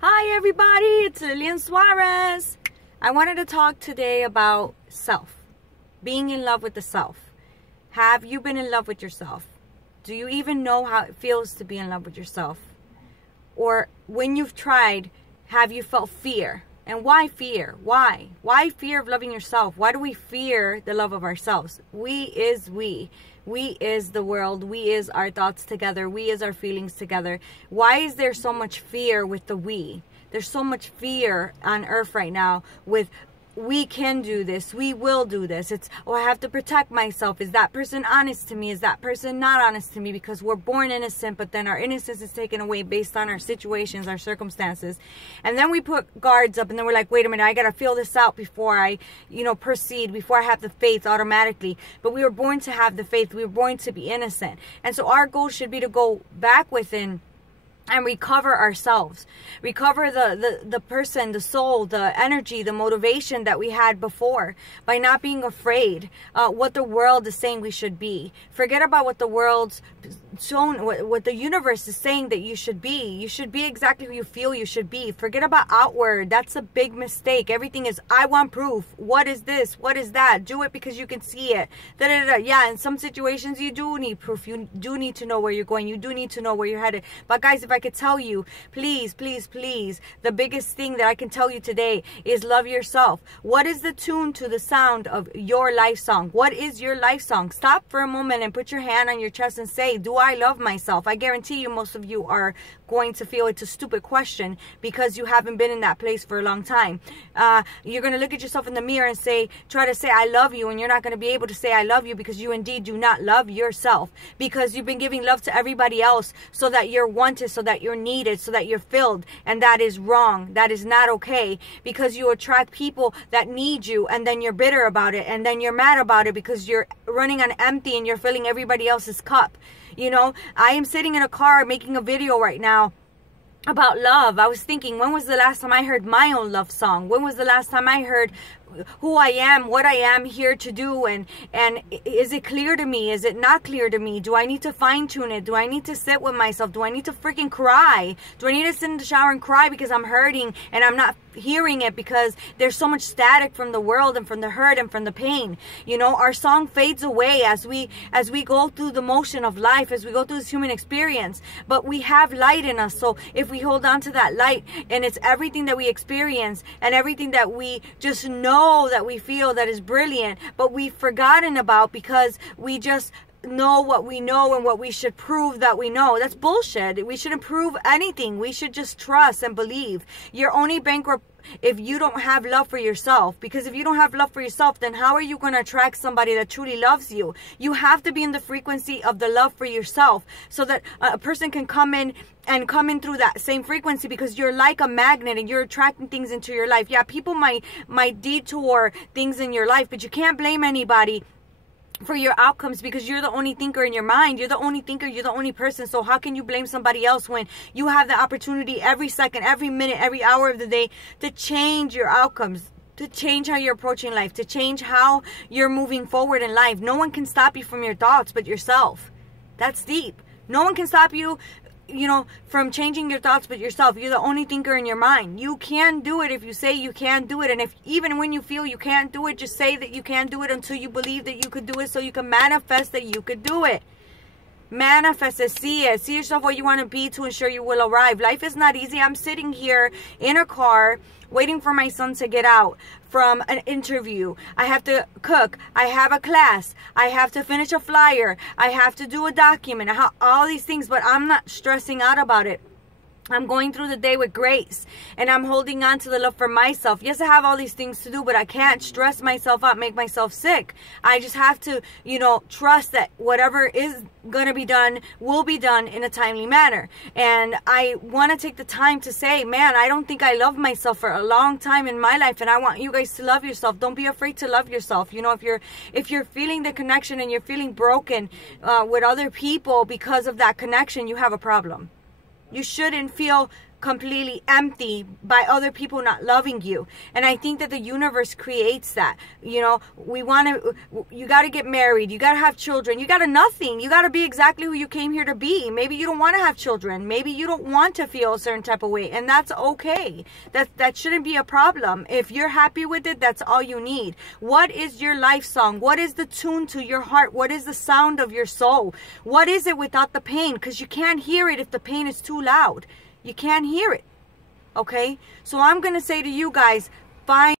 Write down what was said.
Hi everybody, it's Lillian Suarez. I wanted to talk today about self. Being in love with the self. Have you been in love with yourself? Do you even know how it feels to be in love with yourself? Or when you've tried, have you felt fear? And why fear? Why? Why fear of loving yourself? Why do we fear the love of ourselves? We is we. We is the world. We is our thoughts together. We is our feelings together. Why is there so much fear with the we? There's so much fear on earth right now with we can do this. We will do this. It's, oh, I have to protect myself. Is that person honest to me? Is that person not honest to me? Because we're born innocent, but then our innocence is taken away based on our situations, our circumstances. And then we put guards up and then we're like, wait a minute, I got to feel this out before I, proceed, before I have the faith automatically. But we were born to have the faith. We were born to be innocent. And so our goal should be to go back within and recover ourselves, recover the person, the soul, the energy, the motivation that we had before by not being afraid what the world is saying we should be. Forget about what the world's shown, what the universe is saying that you should be. You should be exactly who you feel you should be. Forget about outward. That's a big mistake. Everything is, I want proof. What is this? What is that? Do it because you can see it. Yeah, in some situations you do need proof. You do need to know where you're going. You do need to know where you're headed. But guys, if I could tell you, please, the biggest thing that I can tell you today is love yourself. What is the tune to the sound of your life song? What is your life song? Stop for a moment and put your hand on your chest and say, do I love myself? I guarantee you most of you are going to feel it's a stupid question because you haven't been in that place for a long time. You're going to look at yourself in the mirror and try to say I love you, and you're not going to be able to say I love you because you indeed do not love yourself, because you've been giving love to everybody else so that you're wanted, so that you're needed, so that you're filled. And that is wrong. That is not okay, because you attract people that need you and then you're bitter about it and then you're mad about it because you're running on empty and you're filling everybody else's cup. I am sitting in a car making a video right now about love. I was thinking, when was the last time I heard my own love song? When was the last time I heard who I am, what I am here to do, and is it clear to me? Is it not clear to me? Do I need to fine tune it? Do I need to sit with myself? Do I need to freaking cry? Do I need to sit in the shower and cry because I'm hurting and I'm not hearing it because there's so much static from the world and from the hurt and from the pain? Our song fades away as we go through the motion of life, as we go through this human experience. But we have light in us, so if we hold on to that light, and it's everything that we experience and everything that we just know that we feel that is brilliant, but we've forgotten about because we just know what we know and what we should prove that we know. That's bullshit. We shouldn't prove anything. We should just trust and believe. You're only bankrupt if you don't have love for yourself, because if you don't have love for yourself, then how are you going to attract somebody that truly loves you? You have to be in the frequency of the love for yourself so that a person can come in through that same frequency, because you're like a magnet and you're attracting things into your life. Yeah, people might detour things in your life, but you can't blame anybody for your outcomes, because you're the only thinker in your mind. You're the only thinker. You're the only person. So how can you blame somebody else when you have the opportunity every second, every minute, every hour of the day to change your outcomes, to change how you're approaching life, to change how you're moving forward in life? No one can stop you from your thoughts but yourself. That's deep. No one can stop you from changing your thoughts but yourself. You're the only thinker in your mind. You can do it if you say you can do it. And if even when you feel you can't do it, just say that you can do it until you believe that you could do it, so you can manifest that you could do it. Manifest it. See yourself what you want to be to ensure you will arrive. Life is not easy. I'm sitting here in a car waiting for my son to get out from an interview. I have to cook. I have a class. I have to finish a flyer. I have to do a document. All these things, but I'm not stressing out about it. I'm going through the day with grace, and I'm holding on to the love for myself. Yes, I have all these things to do, but I can't stress myself out, make myself sick. I just have to, trust that whatever is going to be done will be done in a timely manner. And I want to take the time to say, man, I don't think I love myself for a long time in my life, and I want you guys to love yourself. Don't be afraid to love yourself. If you're feeling the connection and you're feeling broken with other people because of that connection, you have a problem. You shouldn't feel completely empty by other people not loving you. And I think that the universe creates that. You know, you got to get married, you got to have children, you got to nothing, you got to be exactly who you came here to be. Maybe you don't want to have children, maybe you don't want to feel a certain type of way, and that's okay. That shouldn't be a problem. If you're happy with it, that's all you need. What is your life song? What is the tune to your heart? What is the sound of your soul? What is it without the pain? Because you can't hear it if the pain is too loud. You can't hear it. Okay? So I'm going to say to you guys, find